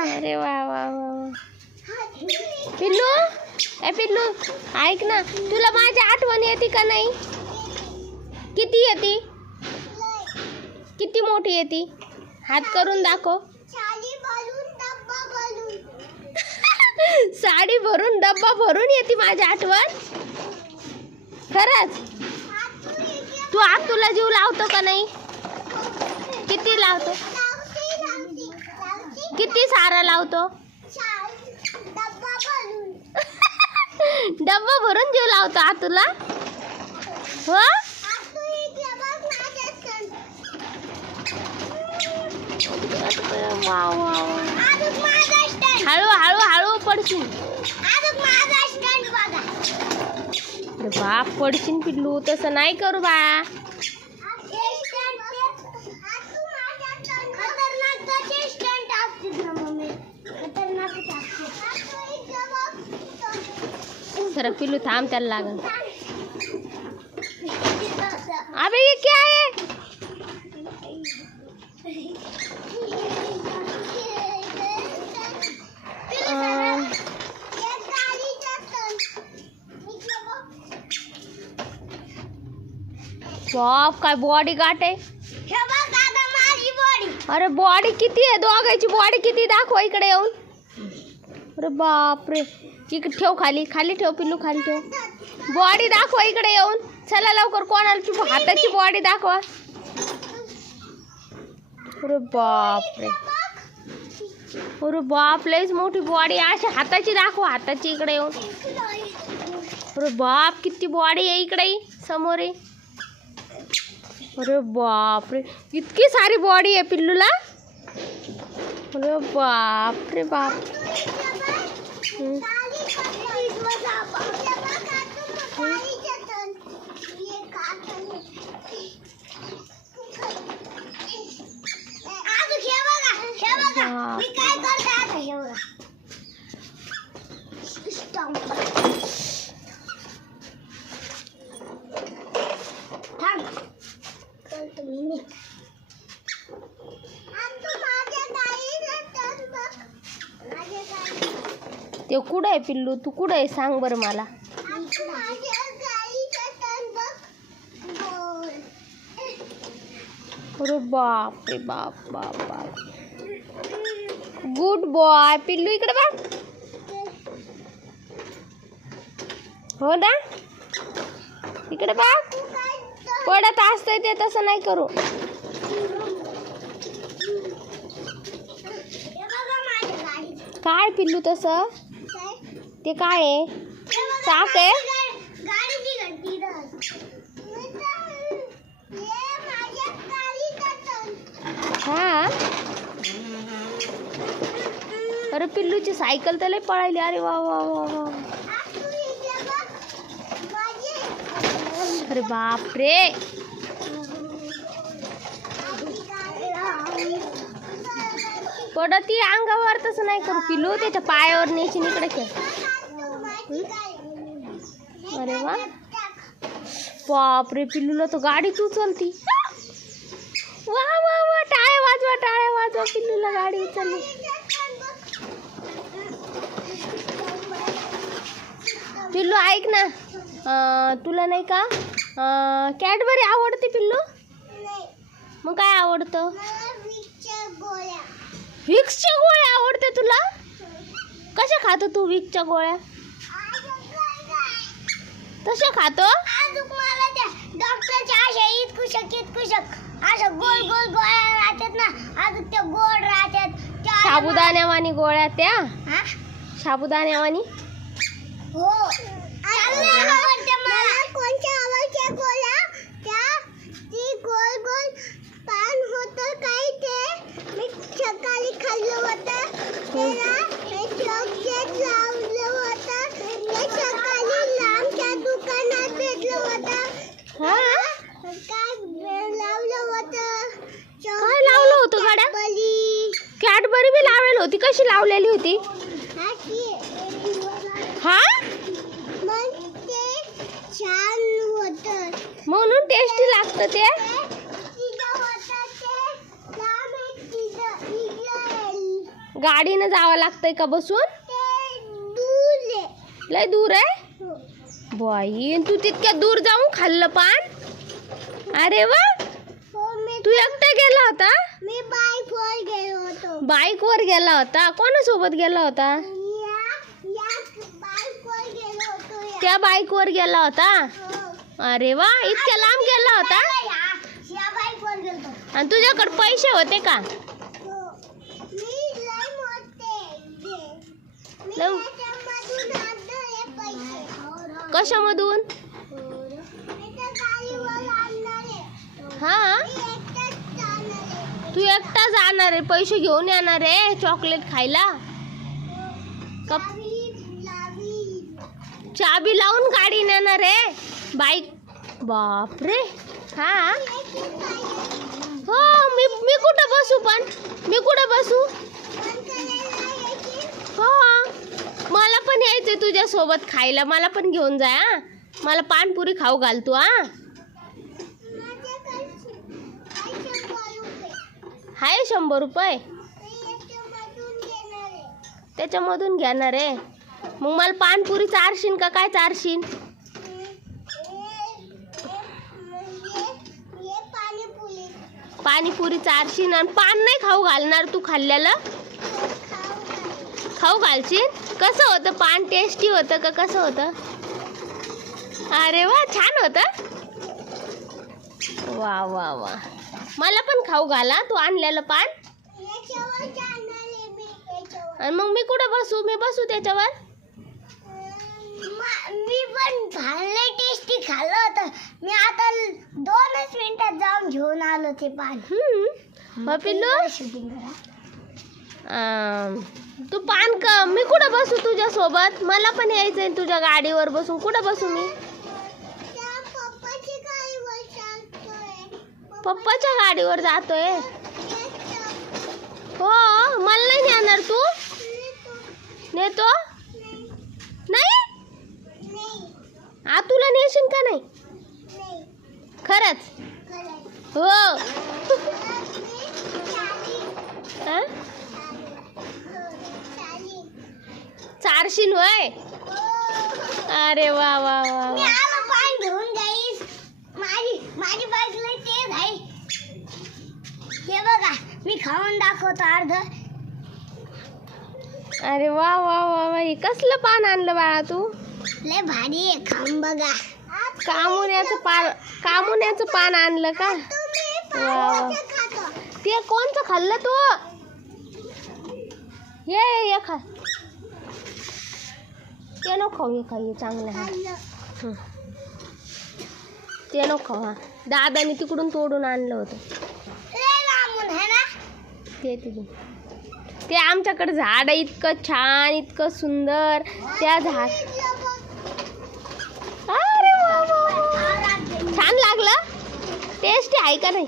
अरे वा वा वा पिल्लू, ए पिल्लू ऐक ना, तुला माझी आठवण येते का नाही? किती येते? किती मोठी येते? हात करून दाखव. साडी भरून डब्बा भरून येते माझी आठवण. खरंच तू आत तुला जीव लावतो का नाही? किती लावतो? किती सारा लावतो? डब्बा भरून जीव लावतो आत तुला. हो हळू हळू हळू पडशील. बाप पडशील पिल्लू, तसं नाही करू बा. सर पिल्लू थांब, त्याला लागल. अबे ये क्या है? बाप काय बॉडी गाठ आहे. अरे बॉडी किती आहे? दोघांची बॉडी किती? दाखव इकडे येऊन. अरे बाप रे, इकडे ठेव, खाली खाली ठेव पिल्लू, खाली ठेव. बॉडी दाखव इकडे येऊन. चला लवकर, कोणाला हाताची बॉडी दाखवा. अरे बाप रे, अरे बाप लयच मोठी बॉडी. अशी हाताची दाखव, हाताची इकडे येऊन. अरे बाप किती बॉडी आहे इकडे समोर आहे. अरे बाप रे, इतकी सारी बॉडी आहे पिल्लूला. अरे बाप रे बाप. ते कुठं आहे पिल्लू? तू कुठं आहे सांग बरं मला. अरे बाप रे बाप बाप बाप. गुड बॉय पिल्लू, इकडे बघ. हो ना, इकडे बघ. पडत असतंय ते, तसं नाही करू. काय पिल्लू तसं? ते काय आहे? चाक आहे? हा. अरे पिल्लूची सायकल तर लय पळाली. अरे वा वा वा वा. अरे बाप रे, पडती अंगावर. तसं नाही करू पिल्लू, त्याच्या पायावर नेशील. इकडे खेळ. अरे वा बाप रे, पिल्लूला तो गाडीच उचलती. वा वा वा, टाळ्या वाजवा, टाळ्या वाजवा. पिल्लूला गाडी उचलली. पिल्लू ऐक ना, तुला नाही का कॅडबरी आवडते पिल्लू? मग काय आवडतं? विक्सच्या गोळ्या आवडते तुला? कशा खातो तू विक्सच्या गोळ्या? तशा खातो? डॉक्टरच्या अशा इतकुशक अशा गोल गोल गोळ्या राहतात ना, अजून त्या गोड राहतात. साबुदाण्यावानी गोळ्या त्या? साबुदाण्यावानी? हो. कोणत्या आवडत्या गोळ्या? त्या ती गोल गोल पान होतं काय ते, मी सकाळी खाल्लं होतं. त्याला चॉकलेट लावलं होतं. ते सकाळी लांबच्या दुकानात भेटलं होतं. काय लावलं होतं? काय लावलं होतं गाड्या? कॅडबरी बी लावलेली होती. कशी लावलेली होती? हा, छान होतं म्हणून म्हणून टेस्टी लागतं ते. गाडीनं जावं लागतंय का बसून? लय दूर आहे बाई. तू तितक्या दूर जाऊन खाल्लं पान? अरे वा. तू एकटा गेला होता? मी बाईकवर गेलो होतो. बाईकवर गेला होता? कोणासोबत गेला होता? त्या बाईकवर गेला होता? अरे वा. इतक्या लांब गेला होता? आणि तुझ्याकडे पैसे होते का? कशामधून? हा, तू एकटा जाणार आहे? पैसे घेऊन येणार आहे चॉकलेट खायला? चाबी लावून गाडी नेणार आहे बाईक? बापरे. हा. हो. मी कुठं बसू? पण मी कुठं बसू? हो, मला पण यायचंय तुझ्या सोबत खायला. मला पण घेऊन जा. हा, मला पानपुरी खाऊ घाल तू. हा, हाय 100 रुपये. त्याच्यामधून घेणार आहे. मग मला पानपुरी चारशीन का काय? चारशीन? पाणीपुरी चारशीन आणि पान नाही खाऊ घालणार तू? खाल्ल्याला खाऊ घालशील? कसं होतं पान? टेस्टी होतं का कसं होतं? अरे वा, छान होतं. वा वा वा. मला पण खाऊ घाला तू आणलेलं पान. आणि मग मी कुठं बसू? मी बसू त्याच्यावर? मी पण भाले टेस्टी खाल्लं होतं. मी आता 2 मिनिटात जाऊन घेऊन आलो ते पान. पिल्लू, तू पान का? मी कुठं बसू तुझ्या सोबत? मला पण यायचंय तुझ्या गाडीवर बसून. कुठं बसू मी? पप्पाच्या गाडीवर जातोय. हो, मला नाही नेणार तू? नेतो नाही? तुला नेशील का नाही? खरंच? हो. चारशीन होय? अरे वा वा वा. मी आलो पान घेऊन जाईस. माझी बाजूला तेच आहे. हे बघा, मी खाऊन दाखवतो अर्ध. अरे वा वा वा वा. हे कसलं पान आणलं बाळा तू? लय भारी आहे, खाऊन बघा. कामुन्याचं पान आणलं का? वा. ते कोणचं खाल्लं तू? ये खा. ते नको खाऊ. हे खा, हे चांगलं आहे. ते नको खाऊ. हा, दादाने तिकडून तोडून आणलं होतं ते. आमच्याकडे झाड आहे इतकं छान, इतकं सुंदर. त्या झाड. अरे वा वा वा. छान लागलं? टेस्टी आहे का नाही?